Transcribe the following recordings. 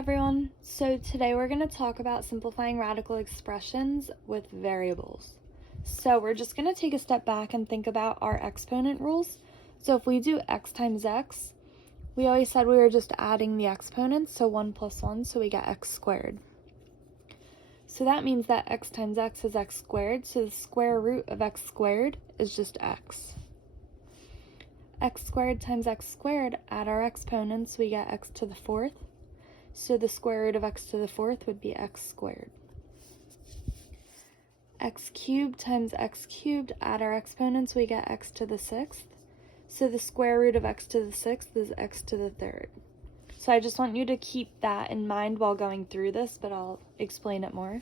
everyone, so today we're going to talk about simplifying radical expressions with variables. So we're just going to take a step back and think about our exponent rules. So if we do x times x, we always said we were just adding the exponents, so 1 plus 1, so we get x squared. So that means that x times x is x squared, so the square root of x squared is just x. X squared times x squared, add our exponents, we get x to the fourth. So the square root of x to the fourth would be x squared. X cubed times x cubed, add our exponents, we get x to the sixth. So the square root of x to the sixth is x to the third. So I just want you to keep that in mind while going through this, but I'll explain it more.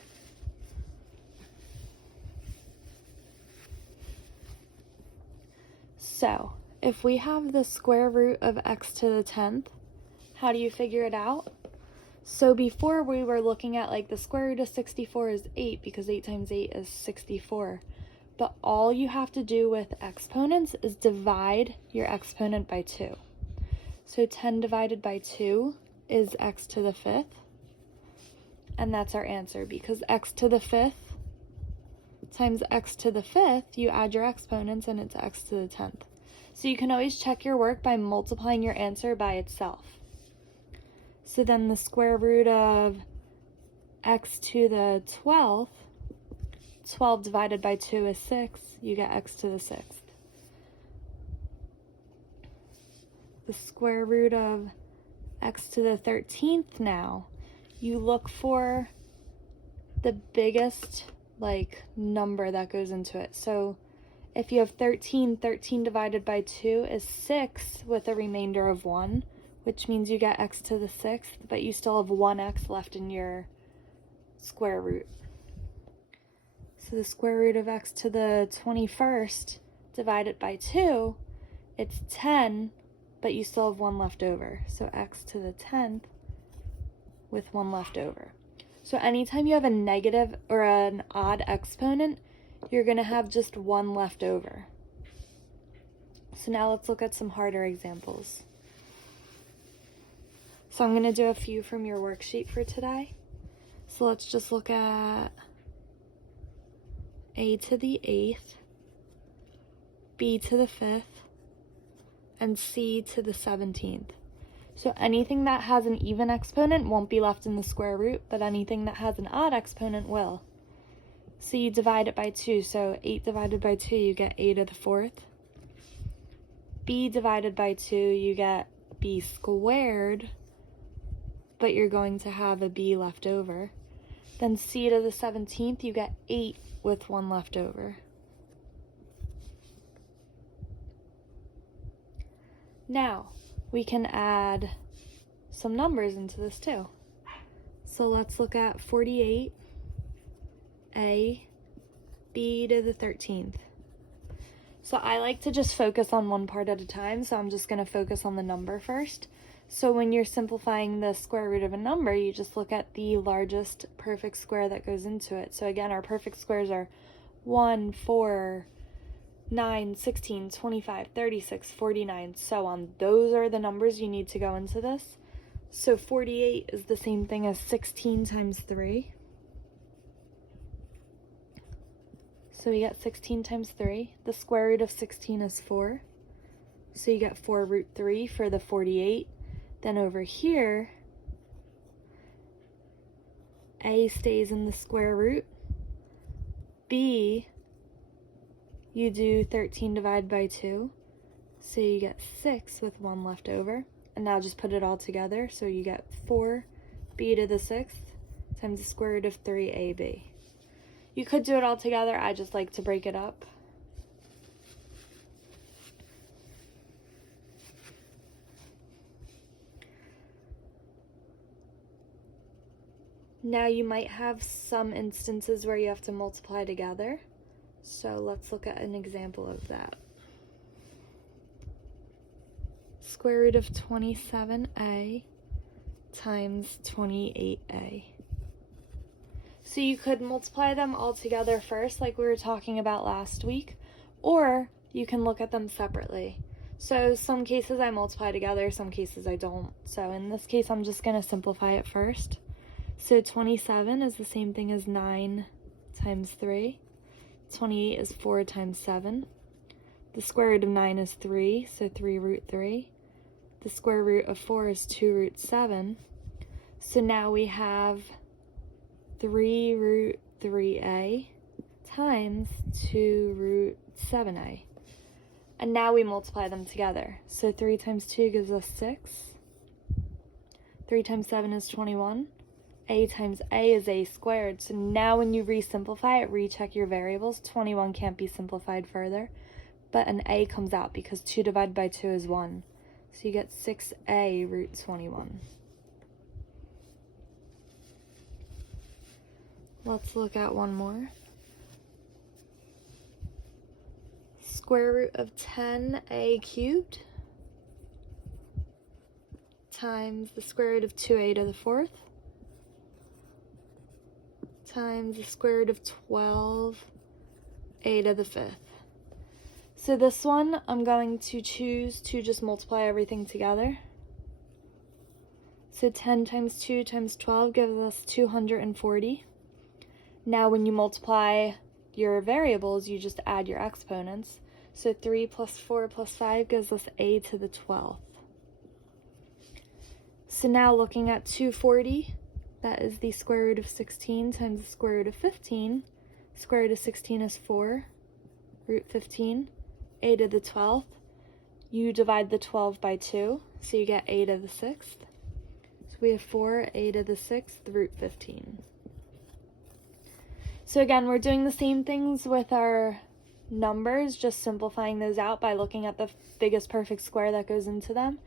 So if we have the square root of x to the 10th, how do you figure it out? So before we were looking at like the square root of 64 is 8 because 8 times 8 is 64. But all you have to do with exponents is divide your exponent by 2. So 10 divided by 2 is x to the 5th. And that's our answer because x to the 5th times x to the 5th, you add your exponents and it's x to the 10th. So you can always check your work by multiplying your answer by itself. So then the square root of x to the 12th, 12 divided by 2 is 6, you get x to the 6th. The square root of x to the 13th now, you look for the biggest number that goes into it. So if you have 13, 13 divided by 2 is 6 with a remainder of 1. Which means you get x to the 6th, but you still have 1x left in your square root. So the square root of x to the 21st divided by 2, it's 10, but you still have 1 left over. So x to the 10th with 1 left over. So anytime you have a negative or an odd exponent, you're going to have just 1 left over. So now let's look at some harder examples. So I'm going to do a few from your worksheet for today. So let's just look at a to the 8th, b to the 5th, and c to the 17th. So anything that has an even exponent won't be left in the square root, but anything that has an odd exponent will. So you divide it by 2, so 8 divided by 2, you get a to the 4th. b divided by 2, you get b squared, but you're going to have a b left over. Then c to the 17th, you get 8 with 1 left over. Now, we can add some numbers into this too. So let's look at 48, a, b to the 13th. So I like to just focus on one part at a time, so I'm just going to focus on the number first. So when you're simplifying the square root of a number, you just look at the largest perfect square that goes into it. So again, our perfect squares are 1, 4, 9, 16, 25, 36, 49, so on. Those are the numbers you need to go into this. So 48 is the same thing as 16 times 3. So we get 16 times 3. The square root of 16 is 4. So you get 4 root 3 for the 48. Then over here, a stays in the square root. B, you do 13 divided by 2. So you get 6 with 1 left over. And now just put it all together. So you get 4b to the 6th times the square root of 3ab. You could do it all together. I just like to break it up. Now you might have some instances where you have to multiply together. So let's look at an example of that. Square root of 27a times 28a. So you could multiply them all together first, like we were talking about last week, or you can look at them separately. So some cases I multiply together, some cases I don't. So in this case, I'm just going to simplify it first. So 27 is the same thing as 9 times 3. 28 is 4 times 7. The square root of 9 is 3, so 3 root 3. The square root of 4 is 2 root 7. So now we have 3 root 3a times 2 root 7a. And now we multiply them together. So 3 times 2 gives us 6. 3 times 7 is 21. A times a is a squared. So now when you re-simplify it, recheck your variables. 21 can't be simplified further, but an a comes out because 2 divided by 2 is 1. So you get 6a root 21. Let's look at one more. Square root of 10a cubed times the square root of 2a to the 4th times the square root of 12a to the 5th. So this one, I'm going to choose to just multiply everything together. So 10 times 2 times 12 gives us 240. Now when you multiply your variables, you just add your exponents. So 3 plus 4 plus 5 gives us a to the 12th. So now looking at 240, that is the square root of 16 times the square root of 15. Square root of 16 is 4, root 15, a to the 12th. You divide the 12 by 2, so you get a to the 6th. So we have 4, a to the 6th, root 15. So again, we're doing the same things with our numbers, just simplifying those out by looking at the biggest perfect square that goes into them.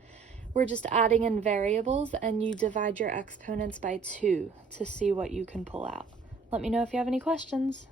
We're just adding in variables, and you divide your exponents by 2 to see what you can pull out. Let me know if you have any questions.